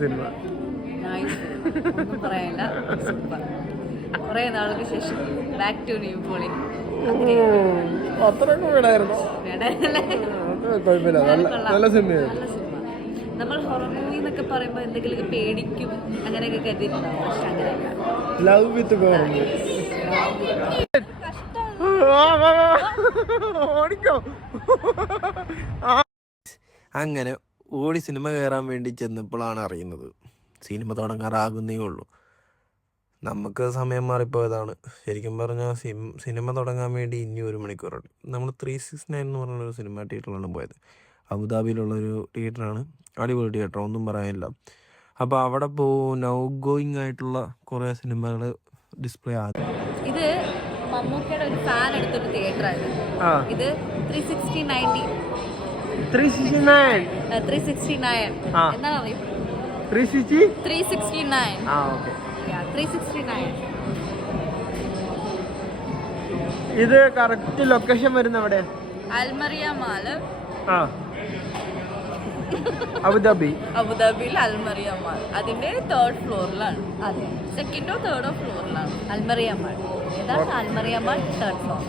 Cinema ഒന്നും പറയാനില്ല. Super. കുറെ നാൾക്ക് ശേഷം ബാക്ക് ടു ന്യൂ പോളി. അത്രയൊക്കെ വേണമായിരുന്നു. കുഴപ്പമില്ല, നല്ല സിനിമയായിരുന്നു. നമ്മൾ ഹൊറർ മൂവി എന്നൊക്കെ പറയുമ്പോൾ എന്തെങ്കിലും പേടിക്കും അങ്ങനെയൊക്കെ കരുതിയിട്ടുണ്ടാവും. പക്ഷെ അങ്ങനെയല്ല. ലവ് വിത്ത് അങ്ങനെ ഓടി സിനിമ കയറാൻ വേണ്ടി ചെന്നപ്പോഴാണ് അറിയുന്നത് സിനിമ തുടങ്ങാറാകുന്നേ ഉള്ളൂ. നമുക്ക് സമയം മാറിപ്പോയതാണ്. ശരിക്കും പറഞ്ഞാൽ സിനിമ തുടങ്ങാൻ വേണ്ടി ഇനി 1 മണിക്കൂറുണ്ട്. നമ്മൾ 369 എന്ന് പറഞ്ഞൊരു സിനിമ തിയേറ്ററിലാണ് പോയത്. അബുദാബിയിലുള്ളൊരു തിയേറ്ററാണ്. അടിപൊളി തിയേറ്റർ, ഒന്നും പറയാനില്ല. അപ്പോൾ അവിടെ നൗ ഗോയിങ് ആയിട്ടുള്ള കുറേ സിനിമകൾ ഡിസ്പ്ലേ ആകും. ഇത് മമ്മൂക്കയുടെ ഒരു ഫാൻ എടുത്തൊരു തിയേറ്ററാണ്. ഇത് 369 എന്നാണ് അറിയപ്പെടുന്നത്. 369. ഇത് കറക്റ്റ് ലൊക്കേഷൻ വരുന്ന എവിടെ? അൽമറിയ മാൾ, അബുദാബിയിൽ അൽമറിയ മാൾ. അതിന്റെ 3rd ഫ്ലോറിലാണ്. അതെ, 2nd or 3rd ഫ്ലോറിലാണ് അൽമറിയ മാൾ. ഏതാണ് അൽമറിയ മാൾ? 3rd floor.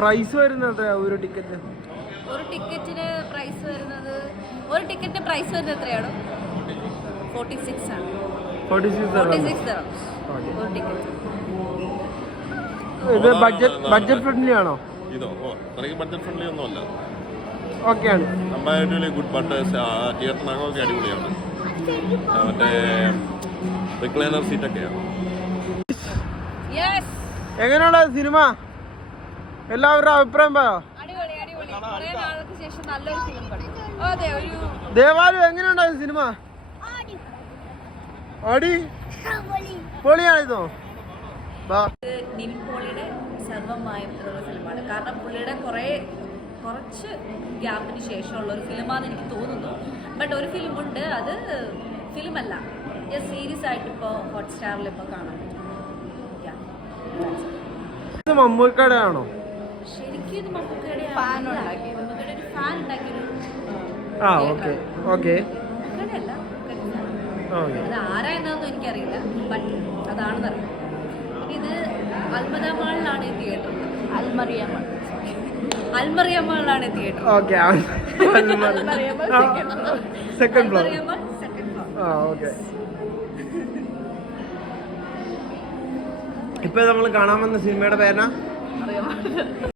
പ്രൈസ് വരുന്നത് ഒരു ടിക്കറ്റിന് പ്രൈസ് വരുന്നത് എത്രയാണ്? 46 ആണ്. 46 dirhams ഒരു ടിക്കറ്റ്. ഇത് ബഡ്ജറ്റ് ഫ്രണ്ട്ലി ആണോ? ഇതോ ബഡ്ജറ്റ് ഫ്രണ്ട്ലി ഒന്നുമല്ല. ഓക്കെയാണ്. Comparatively good. ബട്ട് തിയേറ്ററിനകമൊക്കെ അടിപൊളിയാണ്. മറ്റേ റിക്ലൈനർ സീറ്റൊക്കെയാണ്. എങ്ങനെയുള്ള സിനിമ? എല്ലാവരുടെ അഭിപ്രായം പറയോ? ദേവാലു എങ്ങനെയുണ്ടായിരുന്നു സിനിമ? പൊളിയാണിതോ? നിവിൻ പോളിയുടെ സർവ്വമായിട്ടുള്ള ഫിലിമാണ്. കാരണം പുള്ളിയുടെ കുറച്ച് ഗ്യാപ്പിന് ശേഷമുള്ള ഒരു ഫിലിമാണെന്ന് എനിക്ക് തോന്നുന്നു. ബട്ട് ഒരു ഫിലിമുണ്ട്, അത് ഫിലിമല്ല, സീരീസ് ആയിട്ട് ഇപ്പോൾ ഹോട്ട്സ്റ്റാറിൽ ഇപ്പോൾ കാണാൻ പറ്റും. മമ്മൂക്കയുടെ ആണോ? ശരിക്കും ഇത് മമ്മൂക്കയുടെ ഒരു ഫാൻ ഉണ്ടാക്കിയൊരു മമ്മൂക്കയുടെ അല്ല, അത് ആരാ എന്നൊന്നും എനിക്കറിയില്ല. ബട്ട് അതാണെന്നറിയാം. ഇത് അൽമദ മാളിലാണ് ഈ തിയേറ്റർ. അൽമറിയ മാളിലാണ് തിയേറ്റർ. Second floor. ഇപ്പൊ നമ്മൾ കാണാൻ വന്ന സിനിമയുടെ പേരാ?